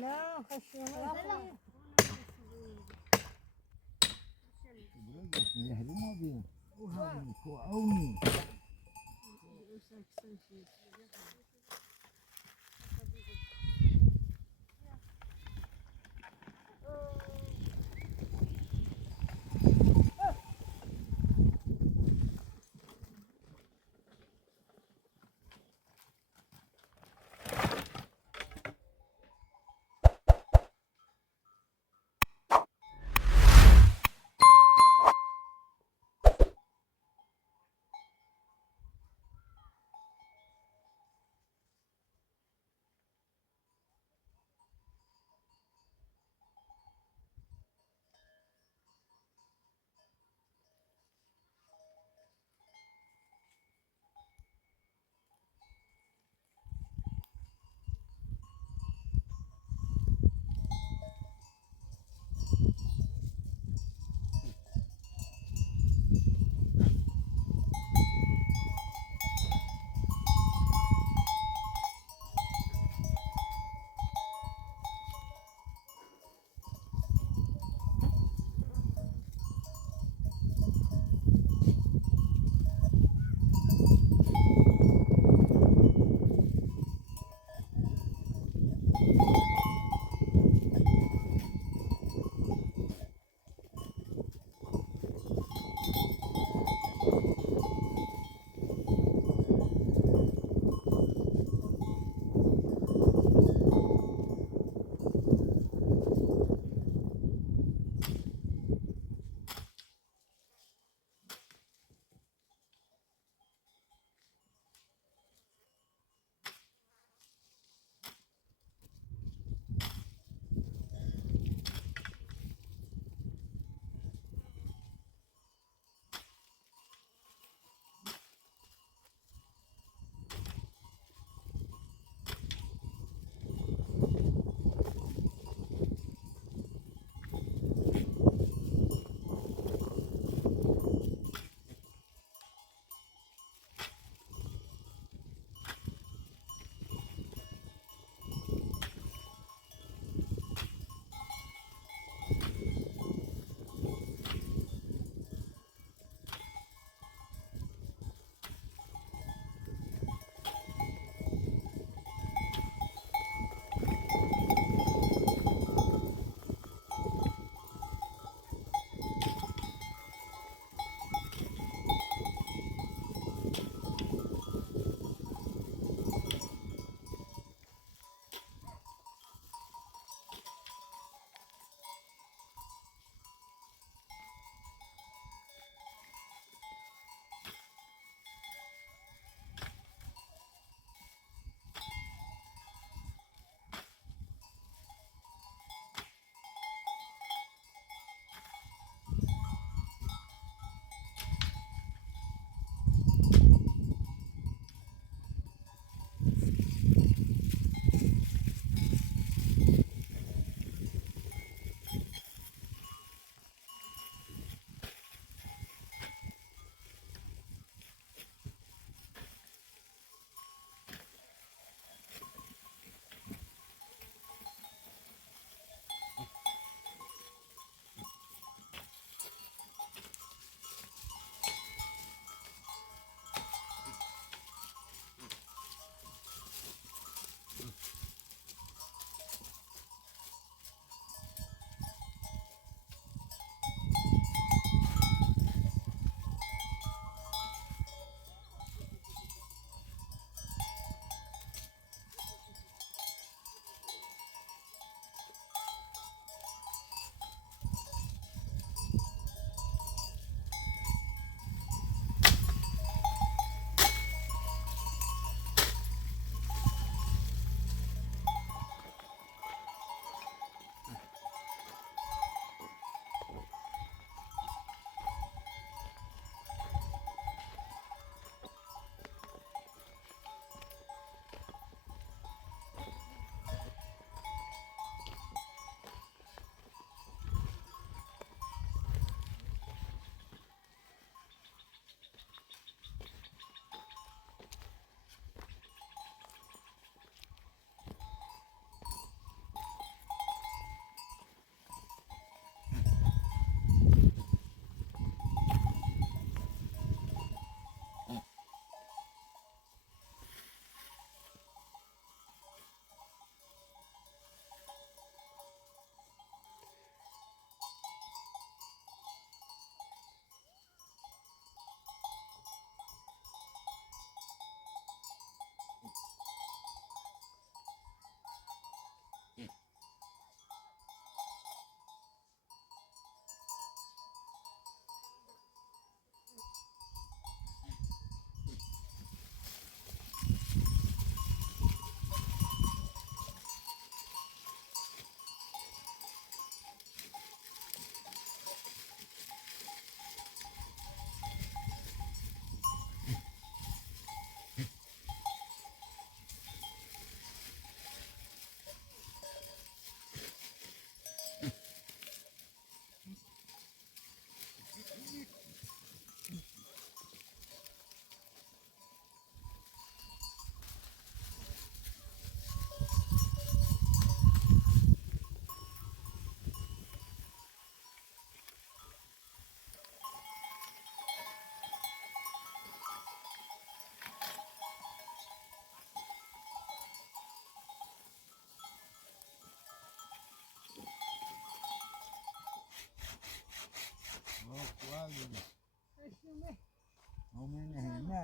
لا خشيه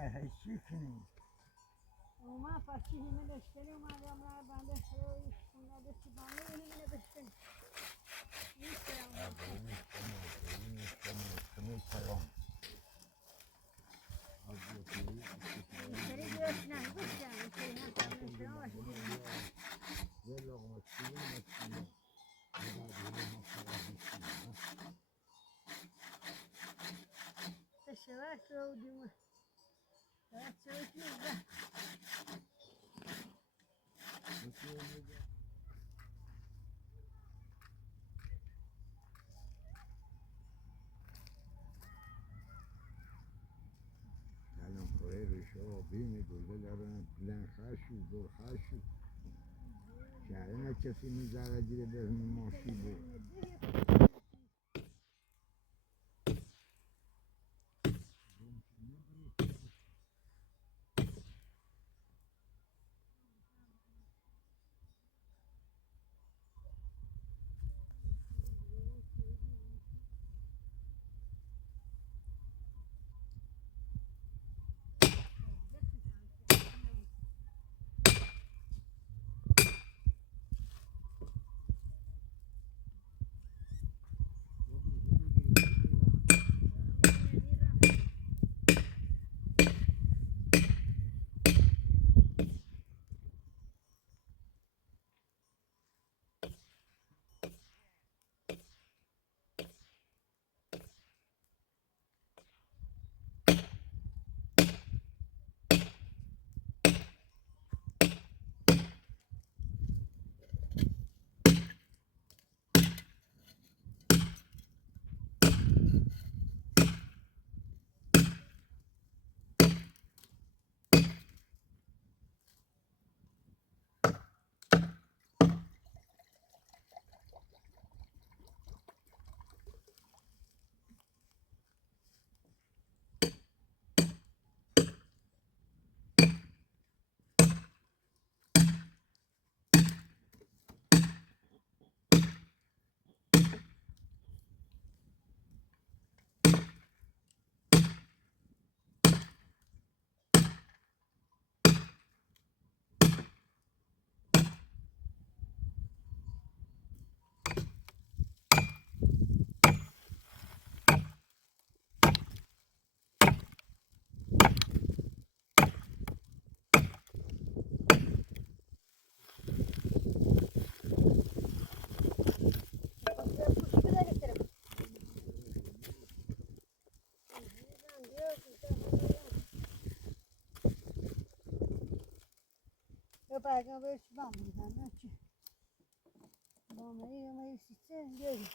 هیچی کنی وما فاشي من الاشكالي وما جمع بعد شوي كنا بس بعمل من بشكل الشباب ودي الان خوره رشا بین گلده دارن پلن خشو دور خشو شهره نه کسی میزاره دیره به همین ماشی بود Pega ver se vamos, né? Vamos aí se estende.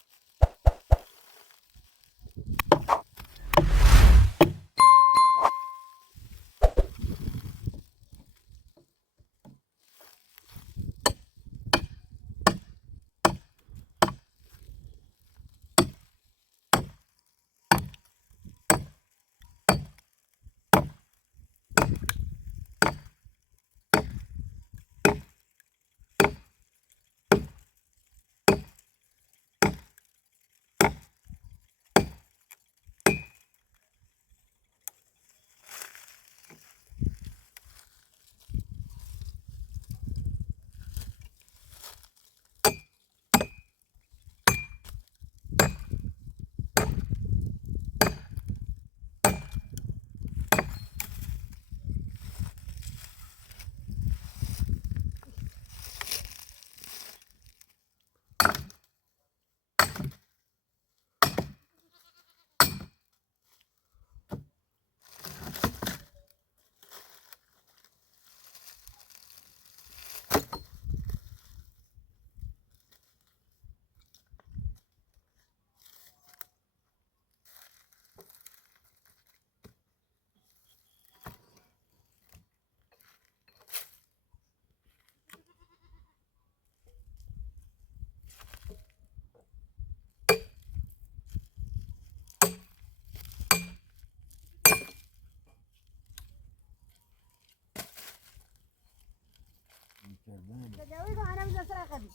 تجاوز أنا من أسرع قبي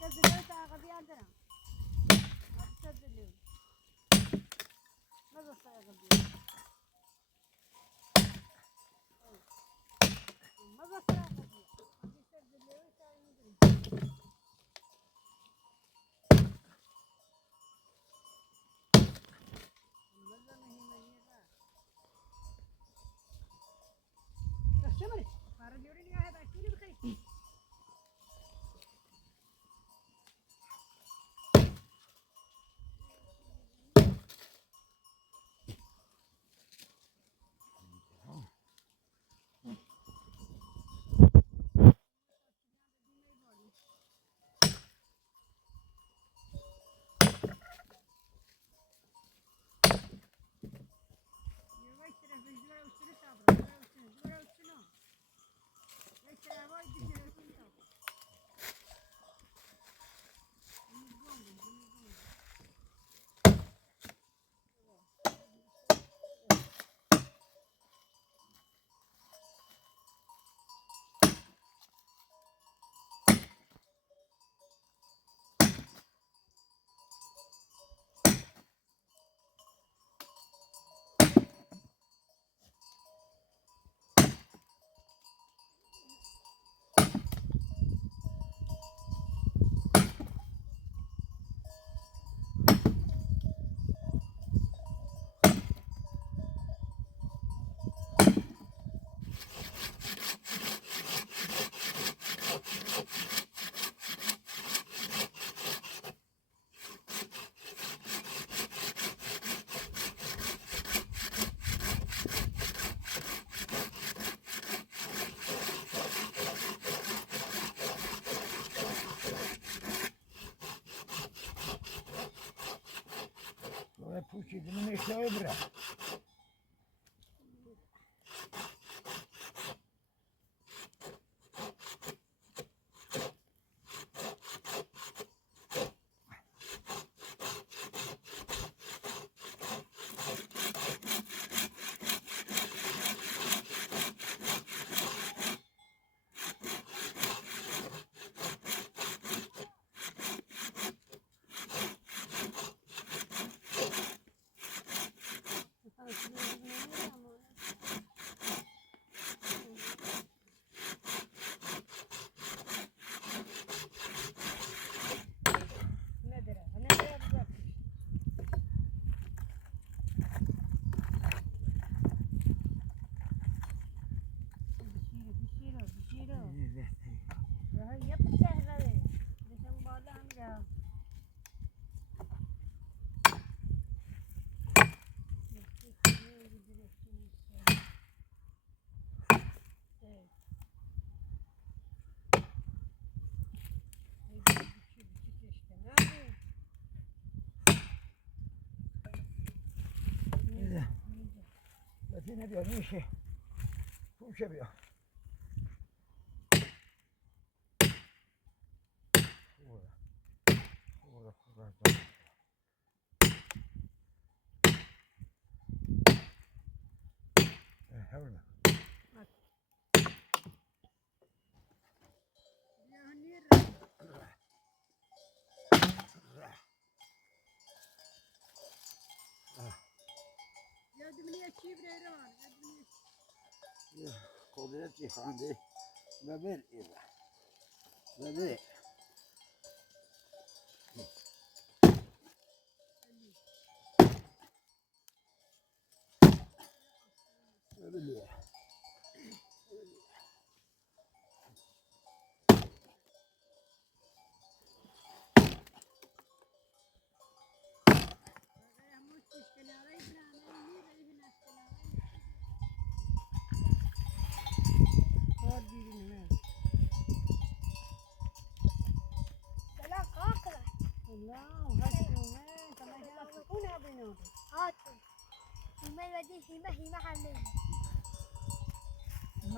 تجاوز قبي عندنا ما تسجل ما أسرع قبي بابا خراب بودی بیشتر دلیوری کاری می‌کنی مزه نهیمنیه را چه بری برای جوری نگاه بچه‌ی بخیر یه طرف جلو اوستری صبر جلو اوستری نه یک طرف وای دیگه رسون صبر پوشیدن نشته بره لطینه بیا میشه پوشه بیا حوله قدرتی خانده و بر ایوه و بر و بلیه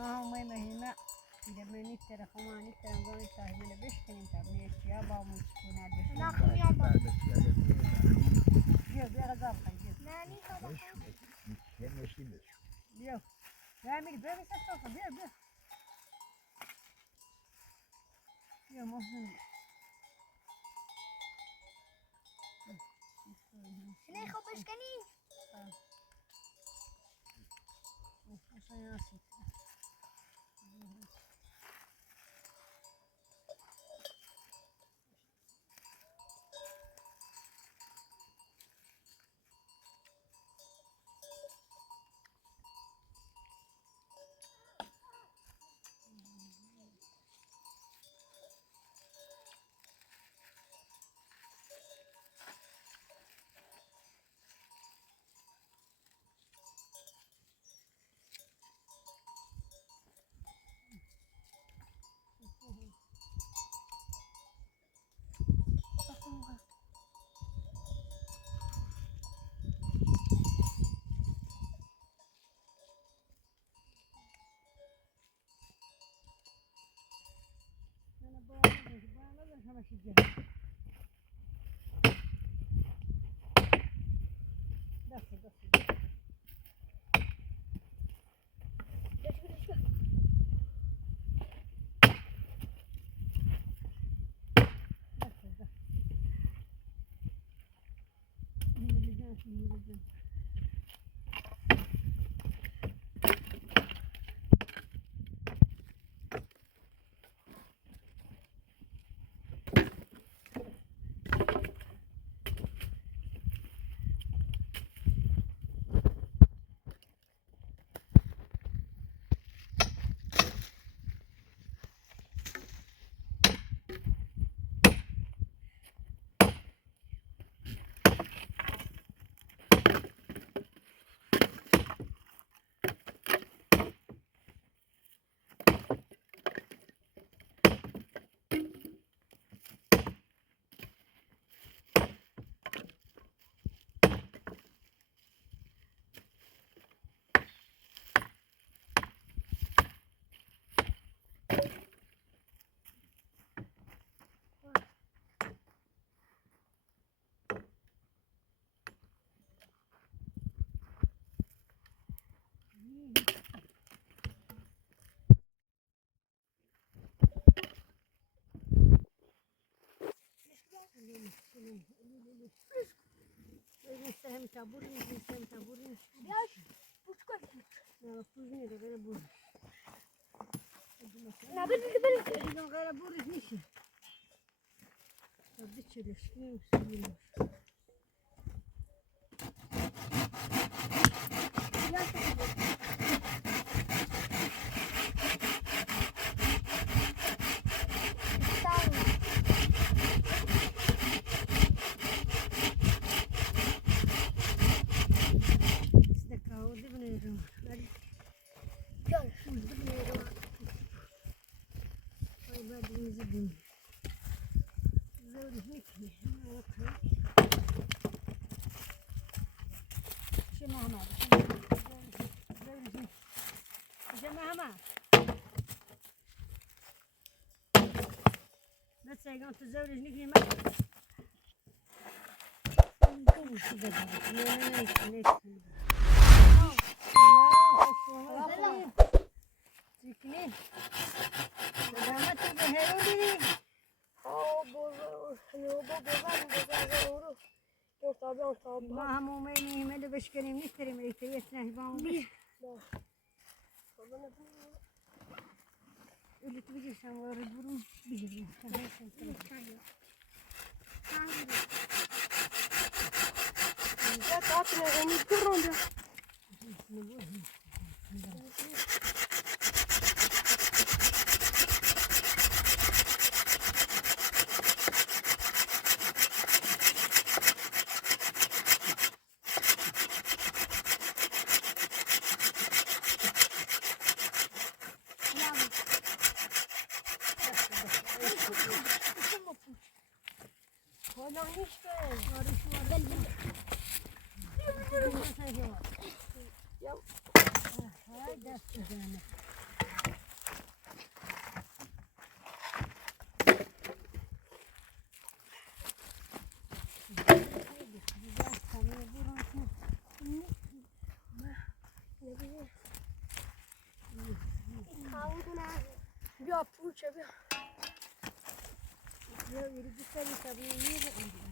ما هم مهمه إذا ما نترى خما نترى نقول تهمنا بشكل تبني الشيابة ومسكونة بس لا خميان بيو بيو غزال خير ناني هذا بيو لا ميل بيو بس الصوت بيو بيو بيو مهم شنو يخبش كنين عشان ياسي ماشي جاي دخل دخل Sehemu taburini, sehemu taburini. Na później do góry bury. Na byli. Do góry bury znisie. Odbycie leśnią sobie. Gaan te zo dus niet meer maken. Nee. Öyle bilirsen var burun bilirim. Ya tatile en kurunda. Ya pucha, ya. Ya yürü dışarı tabii niye bu?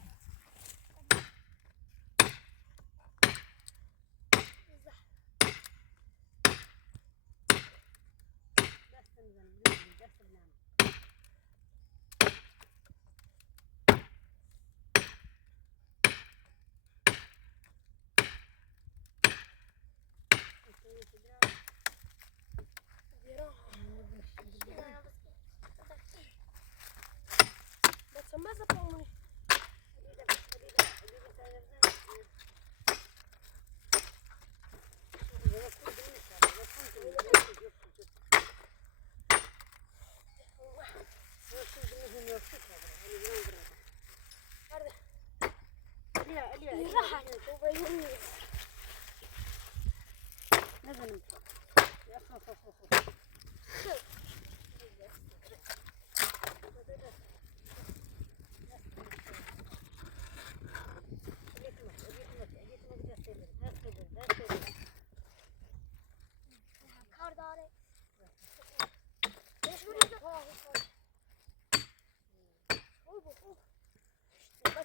Sama zapomnij.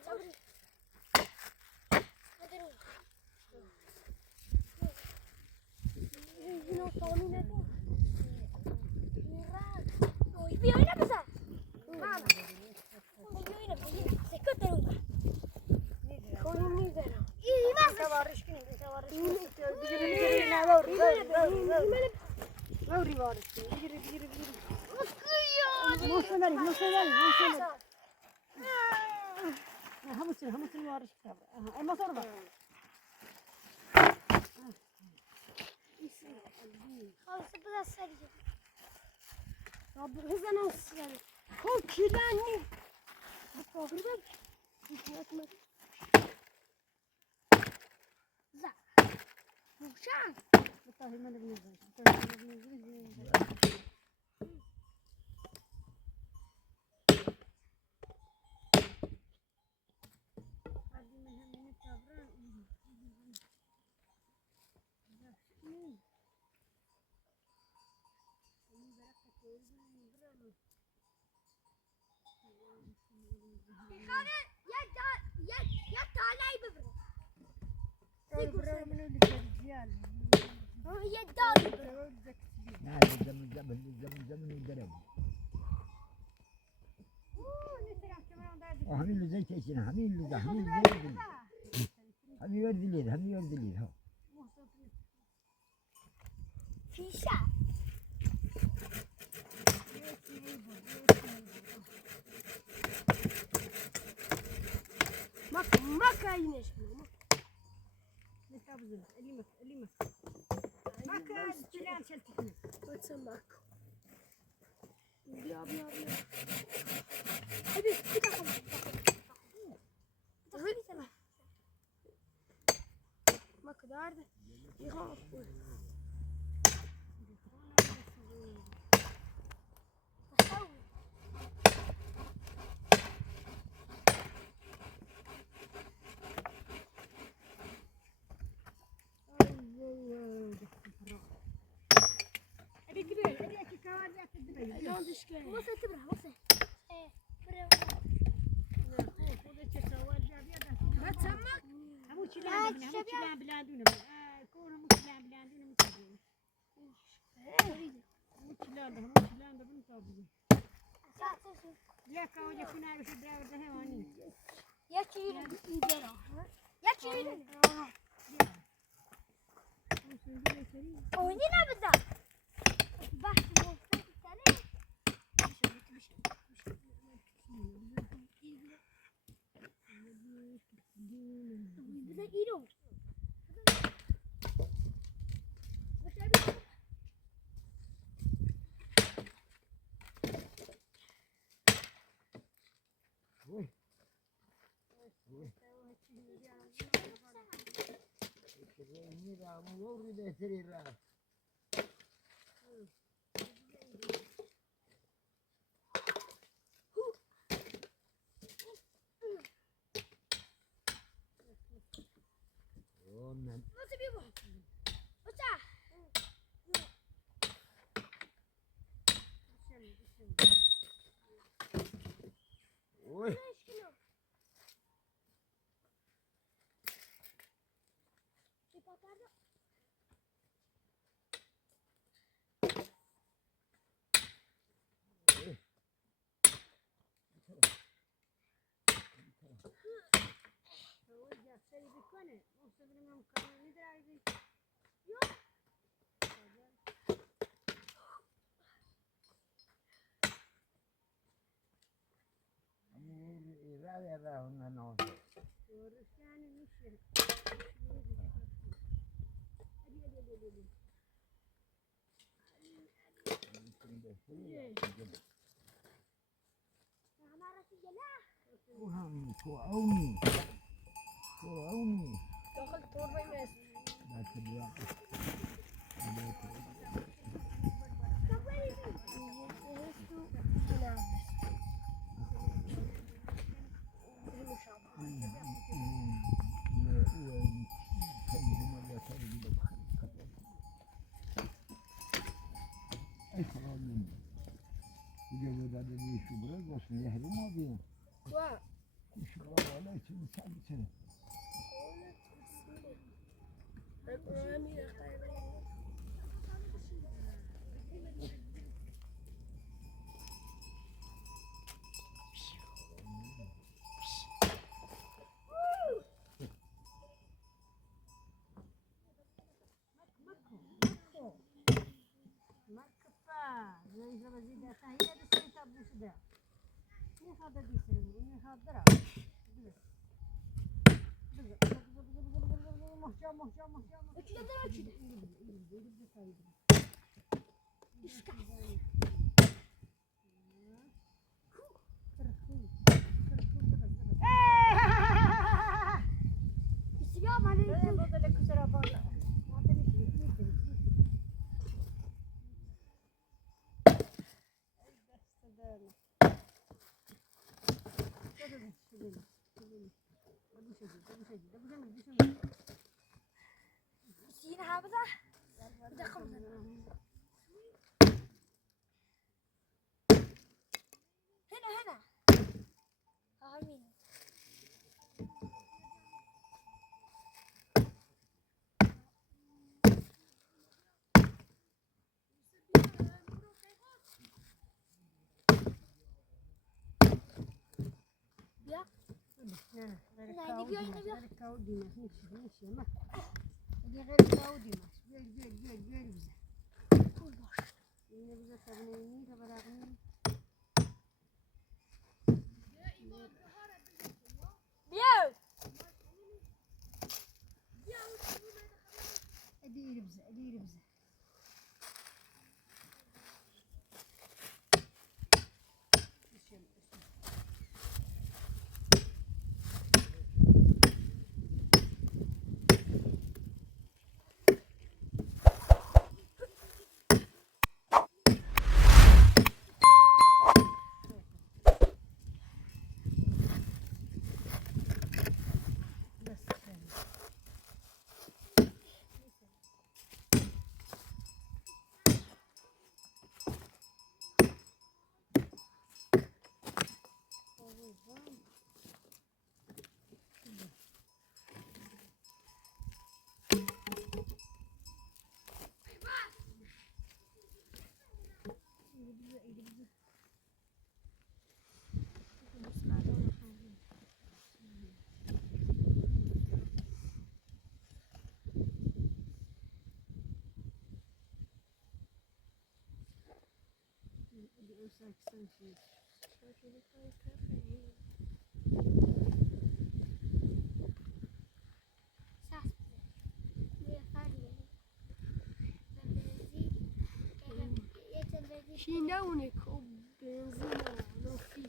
صبري هنا طالع ندو بیا اینا بزن ماما بیا اینا سکوت دارم خونی میذارم اینا تورش کنی تورش بگیری نوری وارش کنی بگیری مسکویا موسى هموسن وارش كتاب اما صربة خلاص بذار سريع رب هزنا وسريع هو كلاني بتقرب بتقرب زع وشان بطاهي ما نبنزل يا طالعي ببرة يا داري نه زمین درم همین لزه کشین همین لزه همین وردلید ها فيشة ما كاينش نتابزل اللي ما كان استلام شلتنا وتسمعك بيا هذي تاخذ ما كدار يخاف وصل تبرح وصل ايه ما تسمع همو كلام بلاندونا كون همو كلام بلاندونا همو كلام بنتابزين لا كون يكون عارف الدراور ده هواني يا كيلو يدرا يا كيلو وهنا بدا بحث موفق التاريخ بدا ايرو ما تبيه وصح توعوني دخلت طور بيمس لا تبيع اي خراب مني يجي هذا اللي يشوف راسه يحرمه بيه kuş var için sen bitir. مركبة زي زبادي هي دي تابلوش ده ني هذا دي سرني ني هذا سينا حافظة دخل هنا هامين يا غير بيا الكاودي ما غير الكاودي ما غير بزاف تبنيني تبراغني بيا ادير بزاف شيناونك وبنزينة نوفي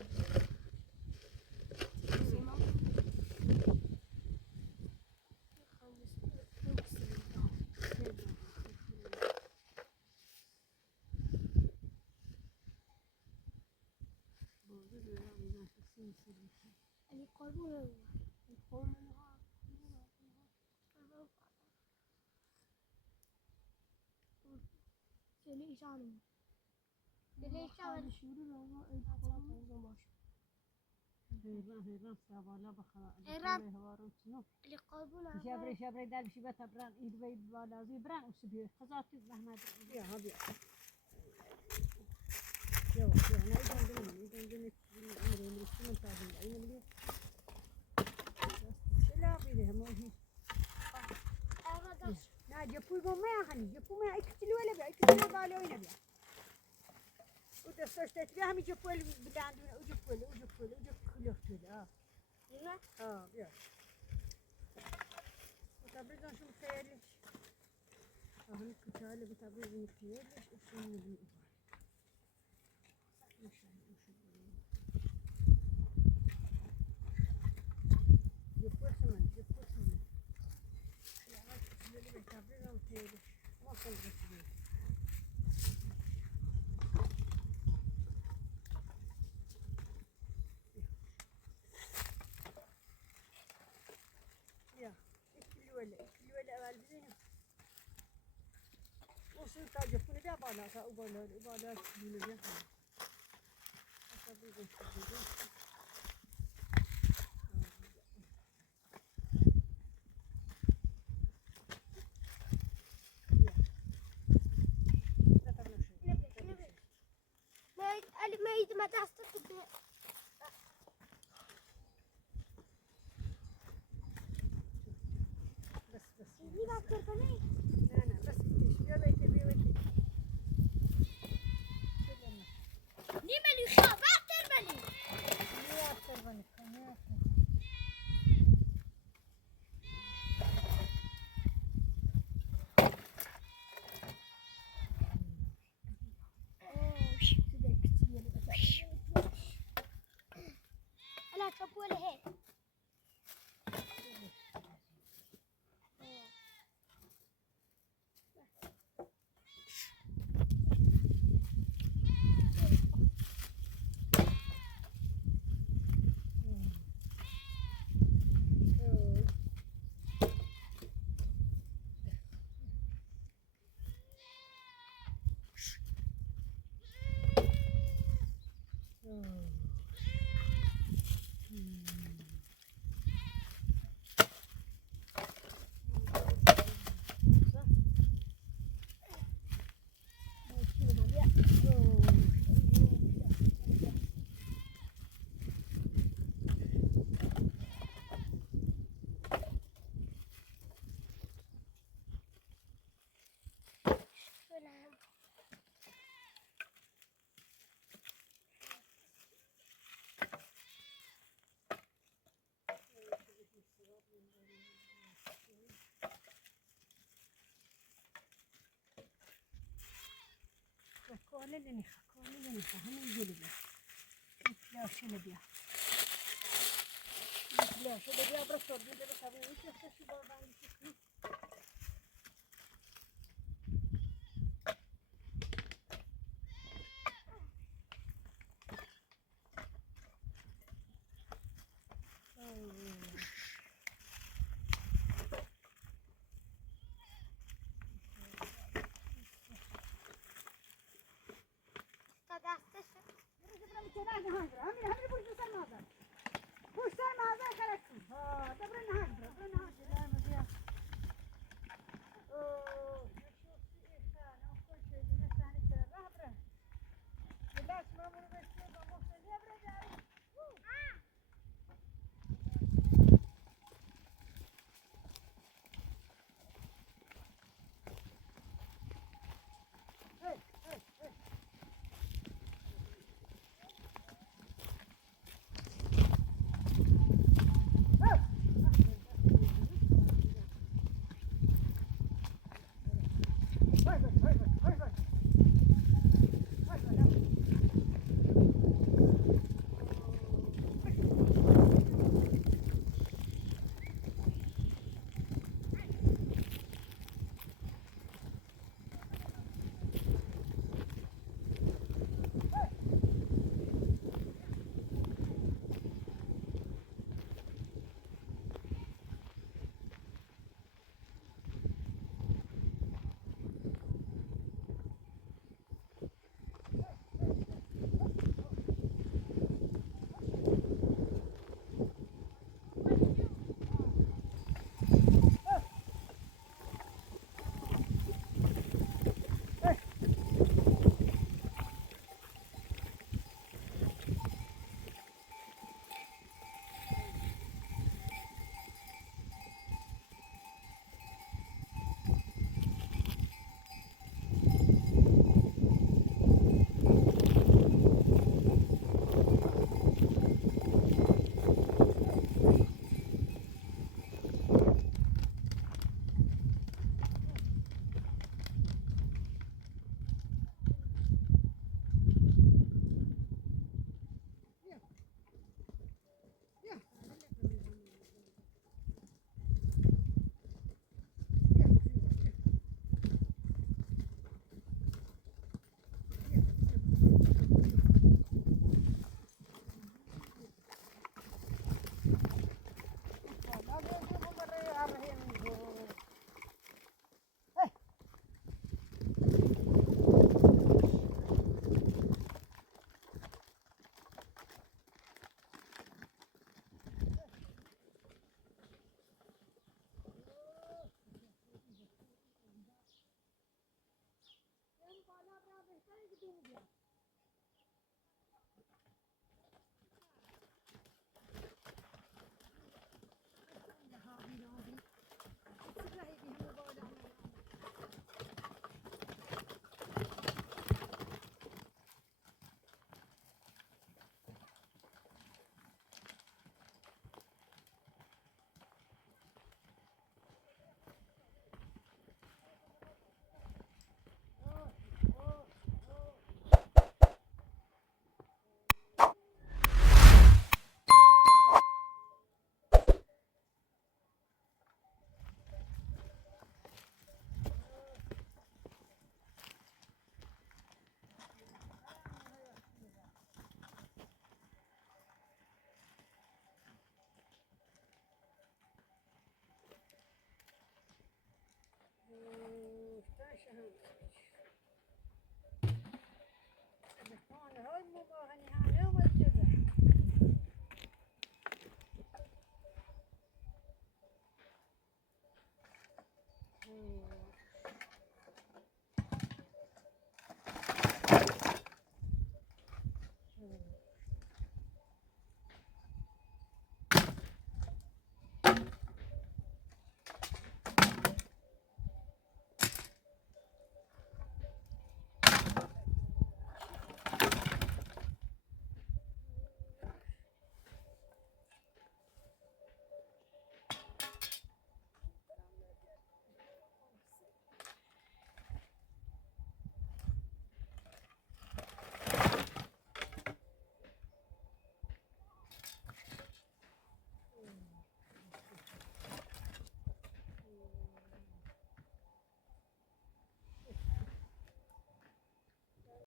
اللي قالوا ليش عالم ليش عالم هيران سابالا بخا هيران. هوارو شنو اللي قالوا شابري دال شي بتبران ايد بيد بالا زي بران وسبي خزاتي زحمه يا هذه يا انا اذا عندنا امرين شنو تابعين عين لا بيده مو هي لا جبوا ما خلي جبوا ما اكتلوا ولا بيع اكتلوا بالو وين بيع ودستت بيها هم جبوا اللي عندنا وجبوا كله يا بتبرزون شو مخيلش هني كتالة بتبرزون مخيلش وشو نبي جبوا سمن يا عاد اللي بتبرزون مخيلش ما كنت بسوي ولا والبزين وصل تاج فني بيا بالا تا وبالا دين بيا ما دستت به بس بس چیزی بکر کنی نه نه بس کتیش بیا بیتی بیا بیتی نیمه لیخا بکر بلی بیا افتر بانی کن بیا افتر اوش تدك تيجي بس انا كبوله هيك کواله لنیخه کواله لنیخه همین گلی بیا فلاشه لبیا فلاشه لبیا برو سردی لبیا سابون میشه خشی بار بندی